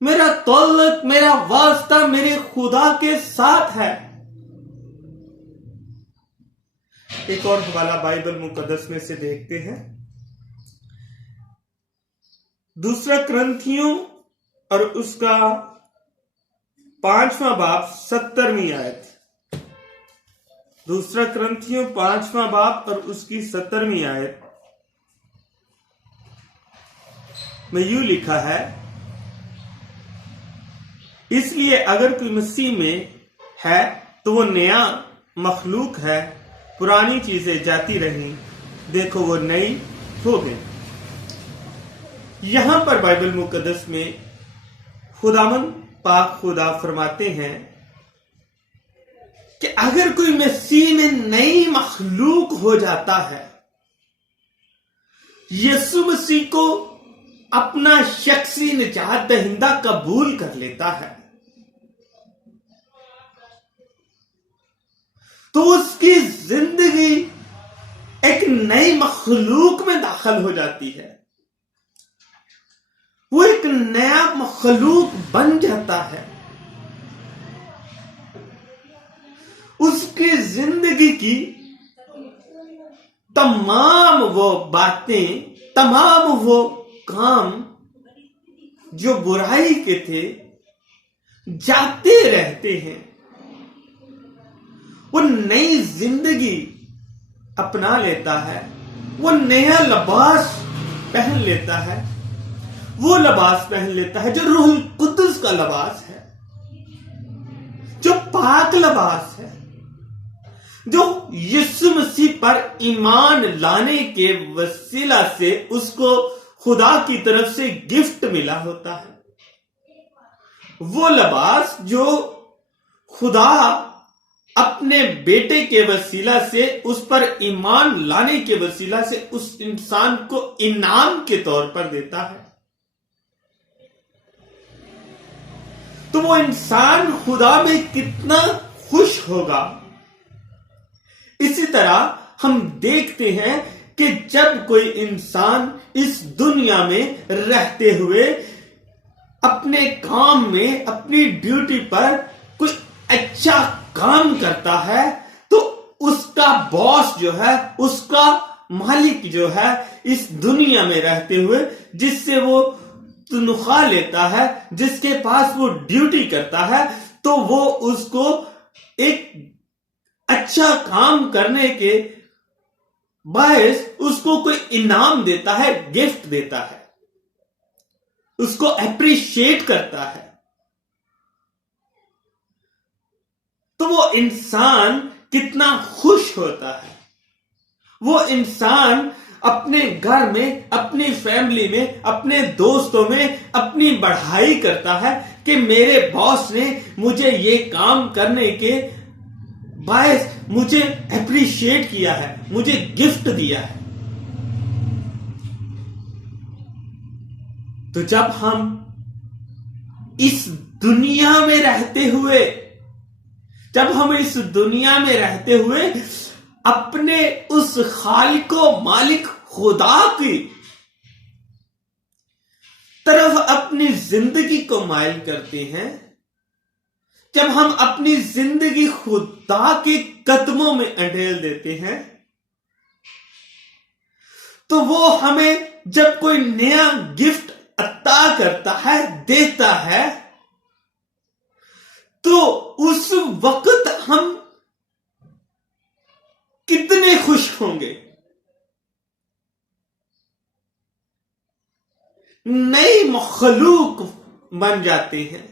میرا تعلق، میرا واسطہ میرے خدا کے ساتھ ہے۔ ایک اور حوالہ بائبل مقدس میں سے دیکھتے ہیں، دوسرا کرنتھیوں اور اس کا 5واں باب 70ویں آیت۔ دوسرا کرنتھیوں 5واں باب اور اس کی 70ویں آیت میں یوں لکھا ہے، اس لیے اگر کوئی مسیح میں ہے تو وہ نیا مخلوق ہے، پرانی چیزیں جاتی رہیں، دیکھو وہ نئی ہو گئی۔ یہاں پر بائبل مقدس میں خداوند پاک خدا فرماتے ہیں کہ اگر کوئی مسیح میں نئی مخلوق ہو جاتا ہے، یسوع مسیح کو اپنا شخصی نجات دہندہ قبول کر لیتا ہے، تو اس کی زندگی ایک نئی مخلوق میں داخل ہو جاتی ہے، وہ ایک نیا مخلوق بن جاتا ہے۔ اس کی زندگی کی تمام وہ باتیں، تمام وہ کام جو برائی کے تھے جاتے رہتے ہیں، وہ نئی زندگی اپنا لیتا ہے، وہ نیا لباس پہن لیتا ہے، وہ لباس پہن لیتا ہے جو روح القدس کا لباس ہے، جو پاک لباس ہے، جو یسوع مسیح پر ایمان لانے کے وسیلہ سے اس کو خدا کی طرف سے گفٹ ملا ہوتا ہے، وہ لباس جو خدا اپنے بیٹے کے وسیلہ سے، اس پر ایمان لانے کے وسیلہ سے اس انسان کو انعام کے طور پر دیتا ہے، تو وہ انسان خدا میں کتنا خوش ہوگا۔ اسی طرح ہم دیکھتے ہیں کہ جب کوئی انسان اس دنیا میں رہتے ہوئے اپنے کام میں، اپنی ڈیوٹی پر کوئی اچھا کام کرتا ہے، تو اس کا باس جو ہے، اس کا مالک جو ہے، اس دنیا میں رہتے ہوئے جس سے وہ تنخواہ لیتا ہے، جس کے پاس وہ ڈیوٹی کرتا ہے، تو وہ اس کو ایک اچھا کام کرنے کے باعث اس کو کوئی انعام دیتا ہے، گفٹ دیتا ہے، اس کو اپریشیٹ کرتا ہے، تو وہ انسان کتنا خوش ہوتا ہے۔ وہ انسان اپنے گھر میں، اپنی فیملی میں، اپنے دوستوں میں اپنی بڑھائی کرتا ہے کہ میرے باس نے مجھے یہ کام کرنے کے باعث مجھے اپریشیٹ کیا ہے، مجھے گفٹ دیا ہے۔ تو جب ہم اس دنیا میں رہتے ہوئے اپنے اس خالق و مالک خدا کی طرف اپنی زندگی کو مائل کرتے ہیں، جب ہم اپنی زندگی خدا کے قدموں میں انڈیل دیتے ہیں، تو وہ ہمیں جب کوئی نیا گفٹ عطا کرتا ہے، دیتا ہے، تو اس وقت ہم کتنے خوش ہوں گے۔ نئی مخلوق بن جاتے ہیں،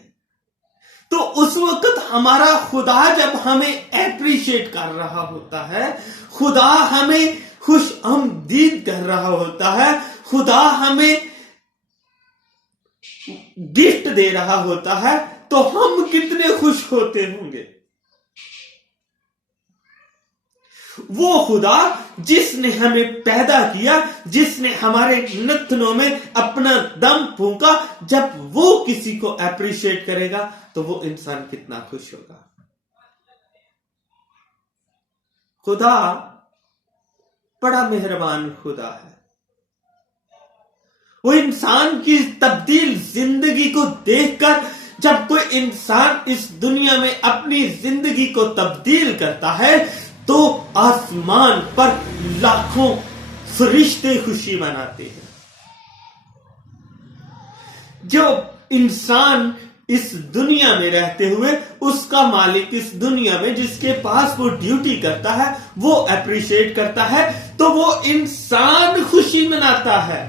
تو اس وقت ہمارا خدا جب ہمیں اپریشیٹ کر رہا ہوتا ہے، خدا ہمیں خوش آمدید کر رہا ہوتا ہے، خدا ہمیں گفٹ دے رہا ہوتا ہے، تو ہم کتنے خوش ہوتے ہوں گے۔ وہ خدا جس نے ہمیں پیدا کیا، جس نے ہمارے نتنوں میں اپنا دم پھونکا، جب وہ کسی کو اپریشیٹ کرے گا تو وہ انسان کتنا خوش ہوگا۔ خدا بڑا مہربان خدا ہے، وہ انسان کی تبدیل زندگی کو دیکھ کر جب کوئی انسان اس دنیا میں اپنی زندگی کو تبدیل کرتا ہے تو آسمان پر لاکھوں فرشتے خوشی مناتے ہیں. جو انسان اس دنیا میں رہتے ہوئے اس کا مالک اس دنیا میں جس کے پاس وہ ڈیوٹی کرتا ہے وہ اپریشیٹ کرتا ہے تو وہ انسان خوشی مناتا ہے.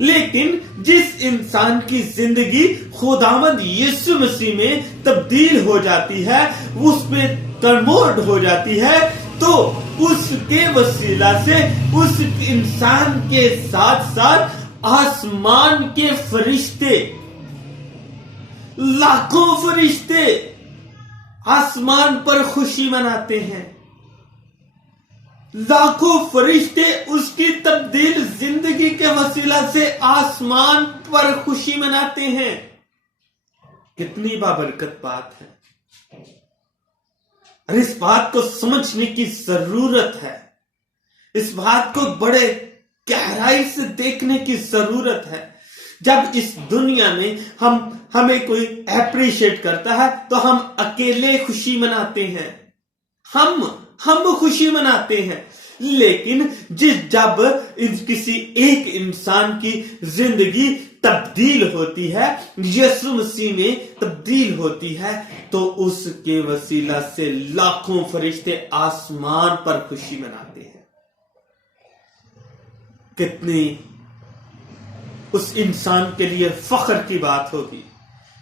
لیکن جس انسان کی زندگی خداوند یسوع مسیح میں تبدیل ہو جاتی ہے اس میں کنورٹ ہو جاتی ہے تو اس کے وسیلہ سے اس انسان کے ساتھ ساتھ آسمان کے فرشتے لاکھوں فرشتے آسمان پر خوشی مناتے ہیں. لاکھوں فرشتے اس کی تبدیل زندگی کے وسیلہ سے آسمان پر خوشی مناتے ہیں. کتنی بابرکت بات ہے اور اس بات کو سمجھنے کی ضرورت ہے. اس بات کو بڑے گہرائی سے دیکھنے کی ضرورت ہے. جب اس دنیا میں ہمیں کوئی اپریشیٹ کرتا ہے تو ہم اکیلے خوشی مناتے ہیں. ہم خوشی مناتے ہیں. لیکن جب کسی ایک انسان کی زندگی تبدیل ہوتی ہے یسوع مسیح میں تبدیل ہوتی ہے تو اس کے وسیلہ سے لاکھوں فرشتے آسمان پر خوشی مناتے ہیں. کتنی اس انسان کے لیے فخر کی بات ہوگی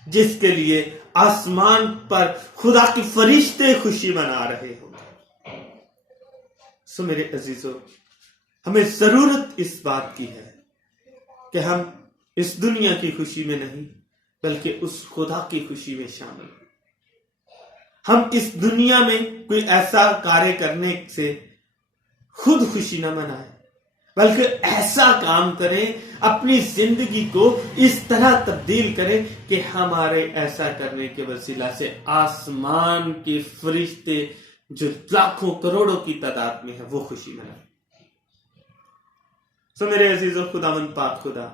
جس کے لیے آسمان پر خدا کی فرشتے خوشی منا رہے ہوں. سو میرے عزیزو ہمیں ضرورت اس بات کی ہے کہ ہم اس دنیا کی خوشی میں نہیں بلکہ اس خدا کی خوشی میں شامل ہیں. ہم اس دنیا میں کوئی ایسا کاریہ کرنے سے خود خوشی نہ منائیں بلکہ ایسا کام کریں اپنی زندگی کو اس طرح تبدیل کریں کہ ہمارے ایسا کرنے کے وسیلہ سے آسمان کے فرشتے جو لاکھوں کروڑوں کی تعداد میں ہے وہ خوشی منائیں. سو میرے عزیزو خداوند پاک خدا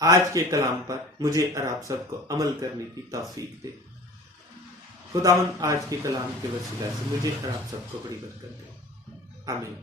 آج کے کلام پر مجھے اور آپ سب کو عمل کرنے کی توفیق دے. خداوند آج کے کلام کے وسیلہ سے مجھے اور آپ سب کو بڑی برکت دے. آمین.